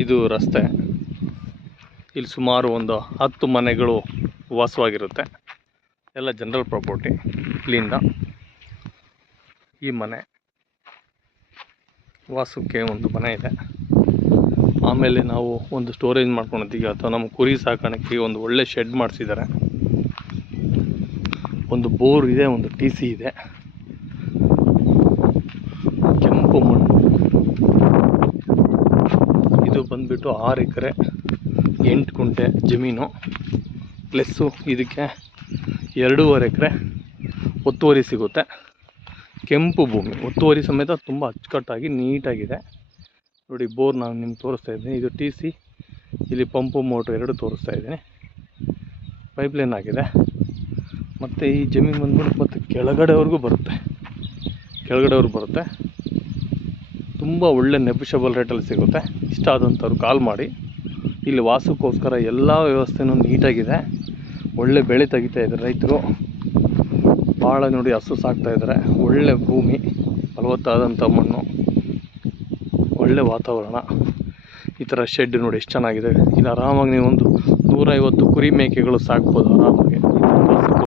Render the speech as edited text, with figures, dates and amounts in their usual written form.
ಇದು ರಸ್ತೆ. ಇಲ್ಲಿ ಸುಮಾರು ಒಂದು 10 ಮನೆಗಳು ವಾಸವಾಗಿರುತ್ತೆ. ಎಲ್ಲ ಜನರಲ್ ಪ್ರಾಪರ್ಟಿ. ಇಲ್ಲಿಂದ ಈ ಮನೆ ವಾಸಕ್ಕೆ ಒಂದು ಮನೆ ಇದೆ. ಆಮೇಲೆ ನಾವು ಒಂದು ಸ್ಟೋರೇಜ್ ಮಾಡ್ಕೊಂಡಿದ್ದೀವಿ, ಅಥವಾ ನಮ್ಮ ಕುರಿ ಸಾಕಾಣಿಕೆ ಒಂದು ಒಳ್ಳೆ ಶೆಡ್ ಮಾಡಿಸಿದ್ದಾರೆ. ಒಂದು ಬೋರ್ ಇದೆ, ಒಂದು TC ಇದೆ. ಕೆಂಪು ಮಣ್ಣು. ಇದು ಬಂದ್ಬಿಟ್ಟು 6 ಎಕರೆ 8 ಗುಂಟೆ ಜಮೀನು, ಪ್ಲಸ್ಸು ಇದಕ್ಕೆ 2.5 ಎಕರೆ ಒತ್ತುವರಿ ಸಿಗುತ್ತೆ. ಕೆಂಪು ಭೂಮಿ, ಒತ್ತುವರಿ ಸಮೇತ ತುಂಬ ಅಚ್ಚುಕಟ್ಟಾಗಿ ನೀಟಾಗಿದೆ. ನೋಡಿ, ಬೋರ್ ನಾನು ನಿಮ್ಗೆ ತೋರಿಸ್ತಾ ಇದ್ದೀನಿ. ಇದು TC, ಇಲ್ಲಿ ಪಂಪು ಮೋಟ್ರ್ 2 ತೋರಿಸ್ತಾ ಇದ್ದೀನಿ. ಪೈಪ್ಲೈನ್ ಆಗಿದೆ. ಮತ್ತು ಈ ಜಮೀನು ಬಂದ್ಬಿಟ್ಟು ಮತ್ತು ಕೆಳಗಡೆವರೆಗೂ ಬರುತ್ತೆ. ತುಂಬ ಒಳ್ಳೆ ನೆಗೋಷಿಯಬಲ್ ರೇಟಲ್ಲಿ ಸಿಗುತ್ತೆ. ಇಷ್ಟ ಆದಂಥವ್ರು ಕಾಲ್ ಮಾಡಿ. ಇಲ್ಲಿ ವಾಸಕ್ಕೋಸ್ಕರ ಎಲ್ಲ ವ್ಯವಸ್ಥೆನೂ ನೀಟಾಗಿದೆ. ಒಳ್ಳೆ ಬೆಳೆ ತೆಗಿತಾ ಇದ್ದಾರೆ ರೈತರು. ಭಾಳ ನೋಡಿ, ಹಸು ಸಾಕ್ತಾಯಿದ್ದಾರೆ. ಒಳ್ಳೆ ಭೂಮಿ, ಫಲವತ್ತಾದಂಥ ಮಣ್ಣು, ಒಳ್ಳೆ ವಾತಾವರಣ. ಈ ಥರ ಶೆಡ್ ನೋಡಿ ಎಷ್ಟು ಚೆನ್ನಾಗಿದೆ. ಇಲ್ಲಿ ಆರಾಮಾಗಿ ನೀವು ಒಂದು 150 ಕುರಿ ಮೇಕೆಗಳು ಸಾಕ್ಬೋದು ಆರಾಮಾಗಿ.